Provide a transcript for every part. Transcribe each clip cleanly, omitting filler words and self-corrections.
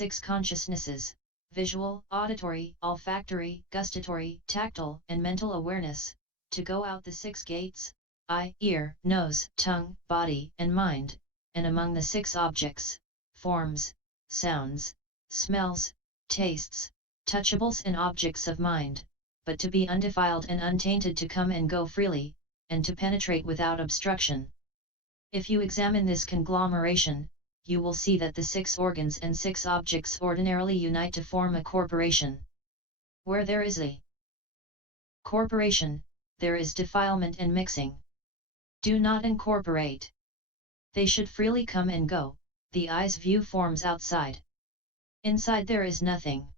6 consciousnesses: visual, auditory, olfactory, gustatory, tactile, and mental awareness, to go out the 6 gates: eye, ear, nose, tongue, body, and mind, and among the 6 objects, forms, sounds, smells, tastes, touchables and objects of mind, but to be undefiled and untainted, to come and go freely, and to penetrate without obstruction. If you examine this conglomeration, you will see that the 6 organs and 6 objects ordinarily unite to form a corporation. Where there is a corporation, there is defilement and mixing. Do not incorporate. They should freely come and go. The eye's view forms outside. Inside there is nothing.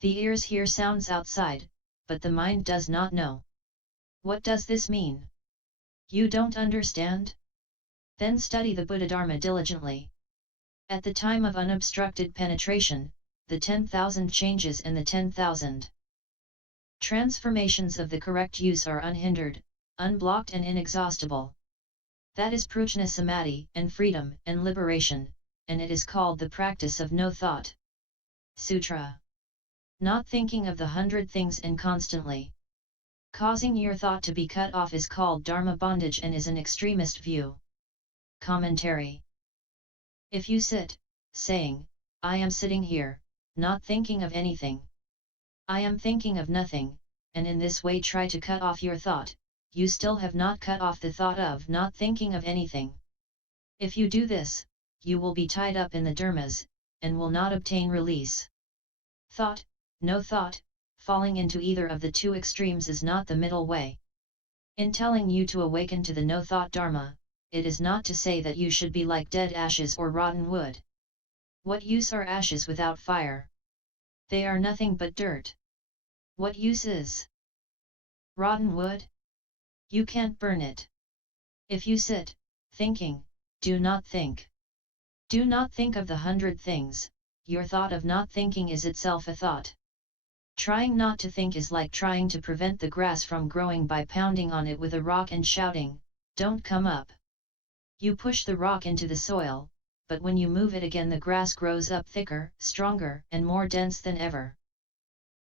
The ears hear sounds outside, but the mind does not know. What does this mean? You don't understand? Then study the Buddha Dharma diligently. At the time of unobstructed penetration, the 10,000 changes and the 10,000 transformations of the correct use are unhindered, unblocked and inexhaustible. That is Prajna Samadhi and freedom and liberation, and it is called the practice of no thought. Sutra. Not thinking of the 100 things and constantly causing your thought to be cut off is called Dharma bondage and is an extremist view. Commentary. If you sit, saying, I am sitting here, not thinking of anything, I am thinking of nothing, and in this way try to cut off your thought, you still have not cut off the thought of not thinking of anything. If you do this, you will be tied up in the dharmas, and will not obtain release. Thought, no thought, falling into either of the 2 extremes is not the middle way. In telling you to awaken to the no-thought Dharma, it is not to say that you should be like dead ashes or rotten wood. What use are ashes without fire? They are nothing but dirt. What use is rotten wood? You can't burn it. If you sit, thinking, do not think. Do not think of the 100 things, your thought of not thinking is itself a thought. Trying not to think is like trying to prevent the grass from growing by pounding on it with a rock and shouting, don't come up. You push the rock into the soil, but when you move it again the grass grows up thicker, stronger, and more dense than ever.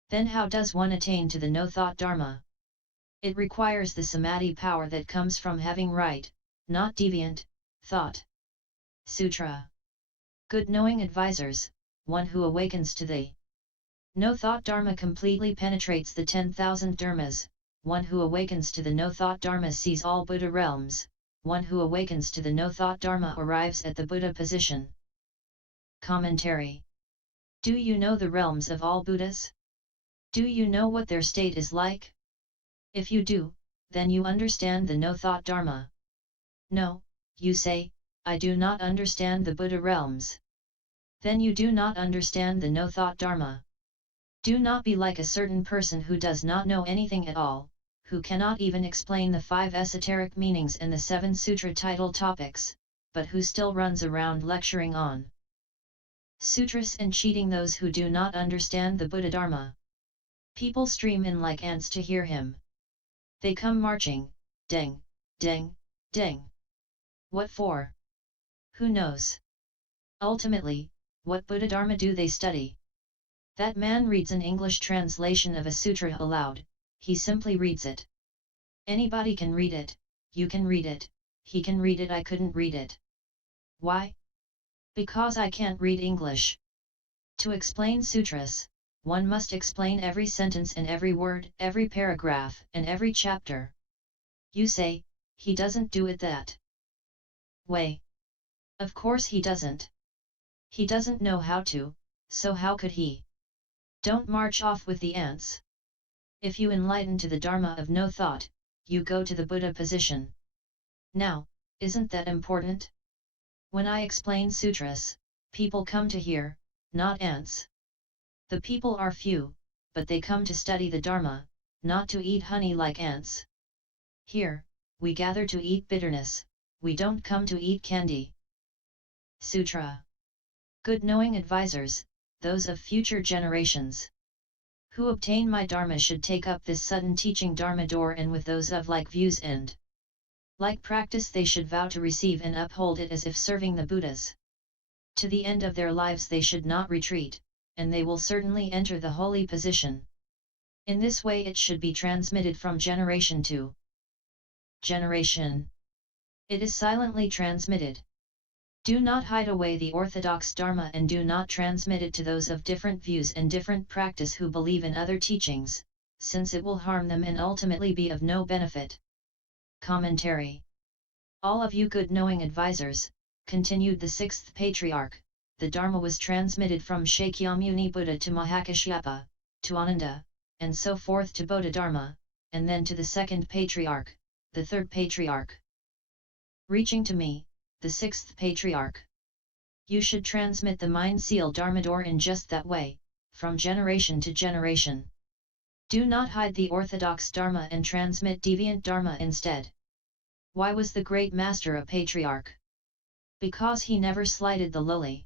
Then how does one attain to the no-thought Dharma? It requires the samadhi power that comes from having right, not deviant, thought. Sutra. Good knowing advisors, one who awakens to the no-thought Dharma completely penetrates the 10,000 dharmas. One who awakens to the no-thought Dharma sees all Buddha realms. One who awakens to the no-thought Dharma arrives at the Buddha position. Commentary. Do you know the realms of all Buddhas? Do you know what their state is like? If you do, then you understand the no-thought Dharma. No, you say, I do not understand the Buddha realms. Then you do not understand the no-thought Dharma. Do not be like a certain person who does not know anything at all, who cannot even explain the 5 esoteric meanings and the 7 sutra title topics, but who still runs around lecturing on sutras and cheating those who do not understand the Buddha Dharma. People stream in like ants to hear him. They come marching, deng, deng, deng. What for? Who knows? Ultimately, what Buddha Dharma do they study? That man reads an English translation of a sutra aloud, he simply reads it. Anybody can read it, you can read it, he can read it, I couldn't read it. Why? Because I can't read English. To explain sutras, one must explain every sentence and every word, every paragraph, and every chapter. You say, he doesn't do it that way. Of course he doesn't. He doesn't know how to, so how could he? Don't march off with the ants. If you enlighten to the Dharma of no thought, you go to the Buddha position. Now, isn't that important? When I explain sutras, people come to hear, not ants. The people are few, but they come to study the Dharma, not to eat honey like ants. Here, we gather to eat bitterness, we don't come to eat candy. Sutra. Good knowing advisors, those of future generations who obtain my Dharma should take up this sudden teaching Dharma door, and with those of like views and like practice they should vow to receive and uphold it as if serving the Buddhas. To the end of their lives they should not retreat, and they will certainly enter the holy position. In this way it should be transmitted from generation to generation. It is silently transmitted. Do not hide away the orthodox Dharma and do not transmit it to those of different views and different practice who believe in other teachings, since it will harm them and ultimately be of no benefit. Commentary. All of you good knowing advisors, continued the sixth patriarch, the Dharma was transmitted from Shakyamuni Buddha to Mahakashyapa, to Ananda, and so forth to Bodhidharma, and then to the second patriarch, the third patriarch. Reaching to me, the sixth patriarch. You should transmit the mind seal Dharma door in just that way, from generation to generation. Do not hide the orthodox Dharma and transmit deviant Dharma instead. Why was the great master a patriarch? Because he never slighted the lowly.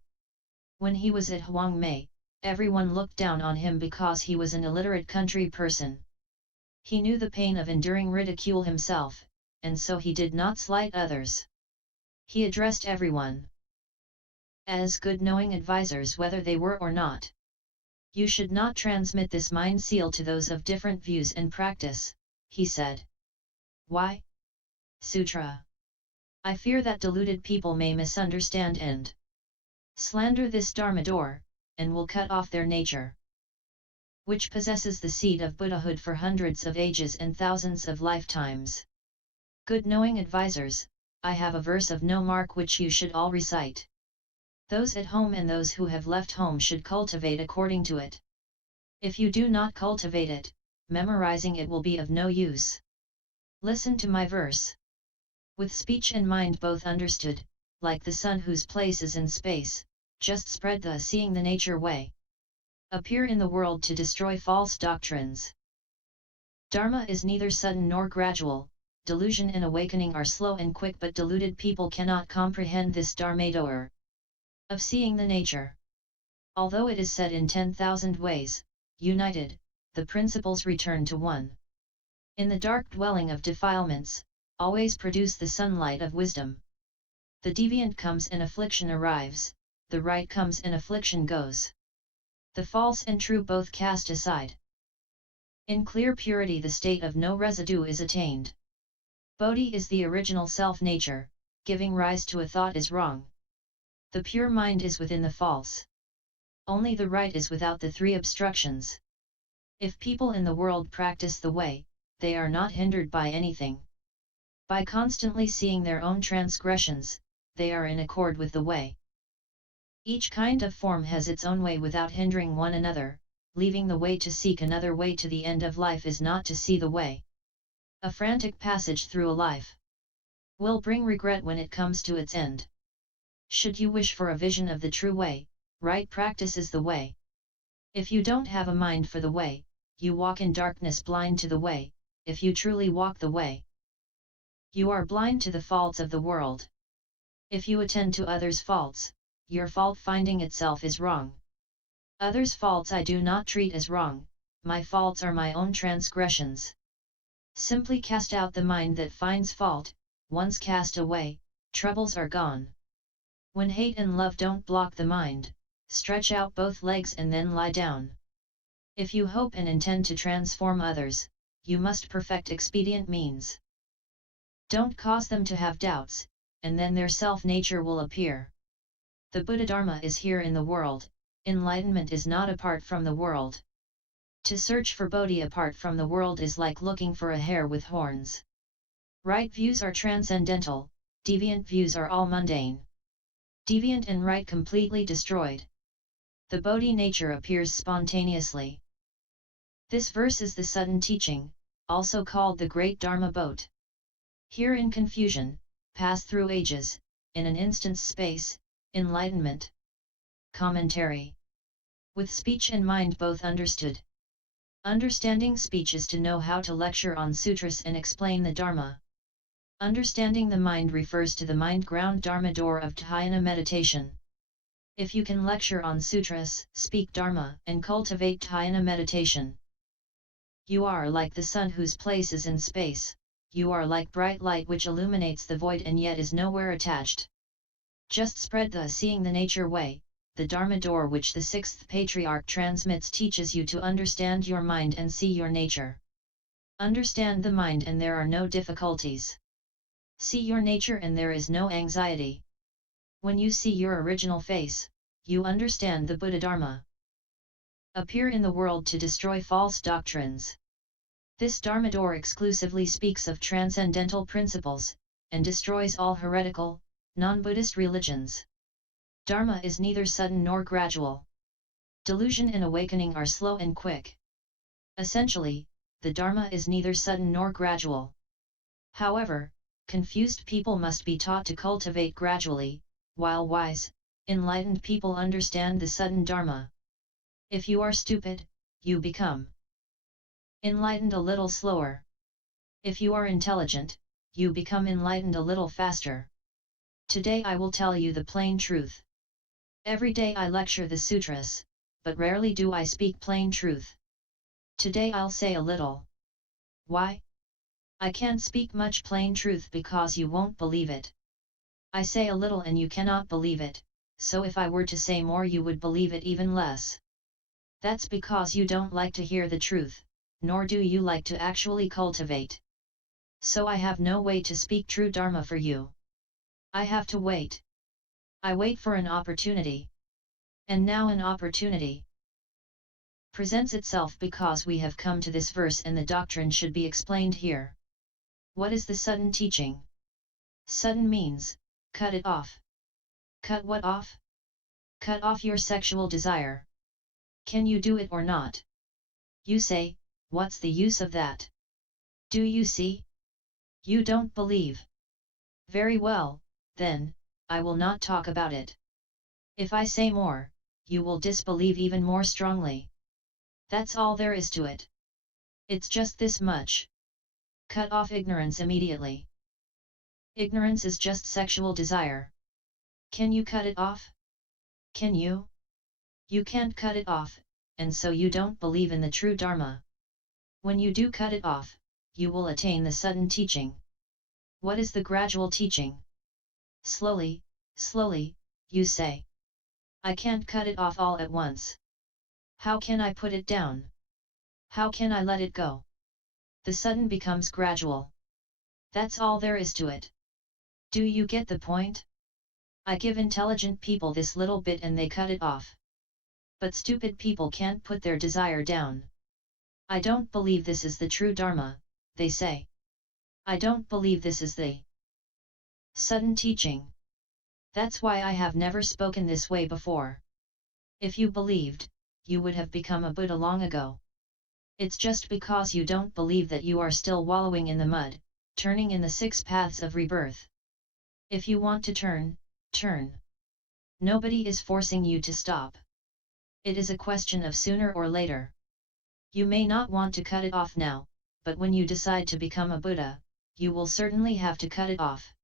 When he was at Huang Mei, everyone looked down on him because he was an illiterate country person. He knew the pain of enduring ridicule himself, and so he did not slight others. He addressed everyone as good knowing advisors whether they were or not. You should not transmit this mind seal to those of different views and practice, he said. Why? Sutra. I fear that deluded people may misunderstand and slander this Dharma door, and will cut off their nature, which possesses the seed of Buddhahood for hundreds of ages and thousands of lifetimes. Good knowing advisors, I have a verse of no mark which you should all recite. Those at home and those who have left home should cultivate according to it. If you do not cultivate it, memorizing it will be of no use. Listen to my verse. With speech and mind both understood, like the sun whose place is in space, just spread the seeing the nature way. Appear in the world to destroy false doctrines. Dharma is neither sudden nor gradual, delusion and awakening are slow and quick, but deluded people cannot comprehend this Dharma door of seeing the nature. Although it is said in 10,000 ways, united, the principles return to one. In the dark dwelling of defilements, always produce the sunlight of wisdom. The deviant comes and affliction arrives, the right comes and affliction goes. The false and true both cast aside. In clear purity the state of no residue is attained. Bodhi is the original self-nature, giving rise to a thought is wrong. The pure mind is within the false. Only the right is without the three obstructions. If people in the world practice the way, they are not hindered by anything. By constantly seeing their own transgressions, they are in accord with the way. Each kind of form has its own way without hindering one another. Leaving the way to seek another way to the end of life is not to see the way. A frantic passage through a life will bring regret when it comes to its end. Should you wish for a vision of the true way, right practice is the way. If you don't have a mind for the way, you walk in darkness blind to the way. If you truly walk the way, you are blind to the faults of the world. If you attend to others' faults, your fault finding itself is wrong. Others' faults I do not treat as wrong, my faults are my own transgressions. Simply cast out the mind that finds fault, once cast away, troubles are gone. When hate and love don't block the mind, stretch out both legs and then lie down. If you hope and intend to transform others, you must perfect expedient means. Don't cause them to have doubts, and then their self-nature will appear. The Buddha Dharma is here in the world, enlightenment is not apart from the world. To search for Bodhi apart from the world is like looking for a hare with horns. Right views are transcendental, deviant views are all mundane. Deviant and right completely destroyed. The Bodhi nature appears spontaneously. This verse is the sudden teaching, also called the Great Dharma Boat. Here in confusion, pass through ages, in an instant's space, enlightenment. Commentary. With speech and mind both understood. Understanding speech is to know how to lecture on sutras and explain the Dharma. Understanding the mind refers to the mind-ground Dharma door of dhyana meditation. If you can lecture on sutras, speak Dharma, and cultivate dhyana meditation, you are like the sun whose place is in space, you are like bright light which illuminates the void and yet is nowhere attached. Just spread the seeing the nature way, the Dharma door which the sixth patriarch transmits teaches you to understand your mind and see your nature. Understand the mind and there are no difficulties. See your nature and there is no anxiety. When you see your original face, you understand the Buddha Dharma. Appear in the world to destroy false doctrines. This Dharma door exclusively speaks of transcendental principles, and destroys all heretical, non-Buddhist religions. Dharma is neither sudden nor gradual. Delusion and awakening are slow and quick. Essentially, the Dharma is neither sudden nor gradual. However, confused people must be taught to cultivate gradually, while wise, enlightened people understand the sudden Dharma. If you are stupid, you become enlightened a little slower. If you are intelligent, you become enlightened a little faster. Today I will tell you the plain truth. Every day I lecture the sutras, but rarely do I speak plain truth. Today I'll say a little. Why? I can't speak much plain truth because you won't believe it. I say a little and you cannot believe it, so if I were to say more you would believe it even less. That's because you don't like to hear the truth, nor do you like to actually cultivate. So I have no way to speak true Dharma for you. I have to wait. I wait for an opportunity. And now an opportunity presents itself because we have come to this verse and the doctrine should be explained here. What is the sudden teaching? Sudden means, cut it off. Cut what off? Cut off your sexual desire. Can you do it or not? You say, what's the use of that? Do you see? You don't believe. Very well, then, I will not talk about it. If I say more, you will disbelieve even more strongly. That's all there is to it. It's just this much. Cut off ignorance immediately. Ignorance is just sexual desire. Can you cut it off? Can you? You can't cut it off, and so you don't believe in the true Dharma. When you do cut it off, you will attain the sudden teaching. What is the gradual teaching? Slowly, slowly, you say. I can't cut it off all at once. How can I put it down? How can I let it go? The sudden becomes gradual. That's all there is to it. Do you get the point? I give intelligent people this little bit and they cut it off. But stupid people can't put their desire down. I don't believe this is the true Dharma, they say. I don't believe this is the sudden teaching. That's why I have never spoken this way before. If you believed, you would have become a Buddha long ago. It's just because you don't believe that you are still wallowing in the mud, turning in the 6 paths of rebirth. If you want to turn, turn. Nobody is forcing you to stop. It is a question of sooner or later. You may not want to cut it off now, but when you decide to become a Buddha, you will certainly have to cut it off.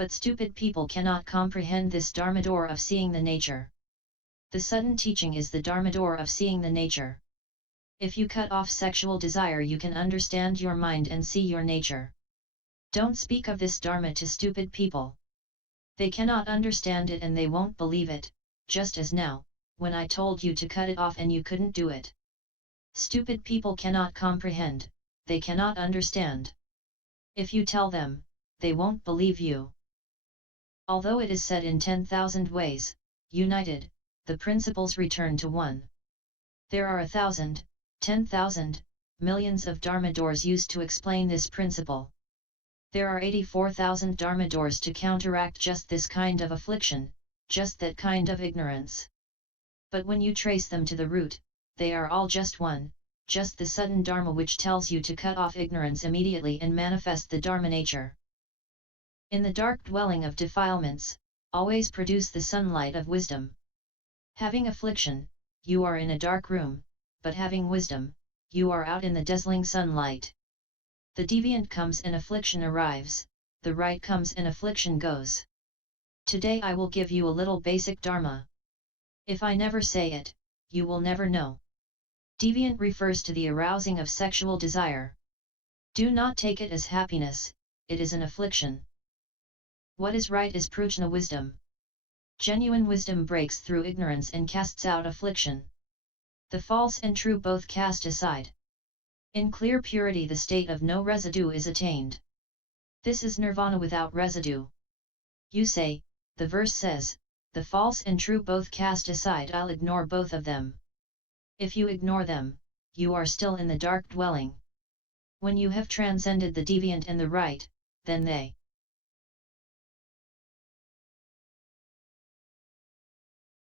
But stupid people cannot comprehend this Dharma door of seeing the nature. The sudden teaching is the Dharma door of seeing the nature. If you cut off sexual desire you can understand your mind and see your nature. Don't speak of this Dharma to stupid people. They cannot understand it and they won't believe it, just as now, when I told you to cut it off and you couldn't do it. Stupid people cannot comprehend, they cannot understand. If you tell them, they won't believe you. Although it is said in 10,000 ways, united, the principles return to one. There are 1,000, 10,000, millions of Dharma doors used to explain this principle. There are 84,000 Dharma doors to counteract just this kind of affliction, just that kind of ignorance. But when you trace them to the root, they are all just one, just the sudden Dharma which tells you to cut off ignorance immediately and manifest the Dharma nature. In the dark dwelling of defilements, always produce the sunlight of wisdom. Having affliction, you are in a dark room, but having wisdom, you are out in the dazzling sunlight. The deviant comes and affliction arrives, the right comes and affliction goes. Today I will give you a little basic Dharma. If I never say it, you will never know. Deviant refers to the arousing of sexual desire. Do not take it as happiness, it is an affliction. What is right is Prajna wisdom. Genuine wisdom breaks through ignorance and casts out affliction. The false and true both cast aside. In clear purity the state of no residue is attained. This is nirvana without residue. You say, the verse says, the false and true both cast aside. I'll ignore both of them. If you ignore them, you are still in the dark dwelling. When you have transcended the deviant and the right, then they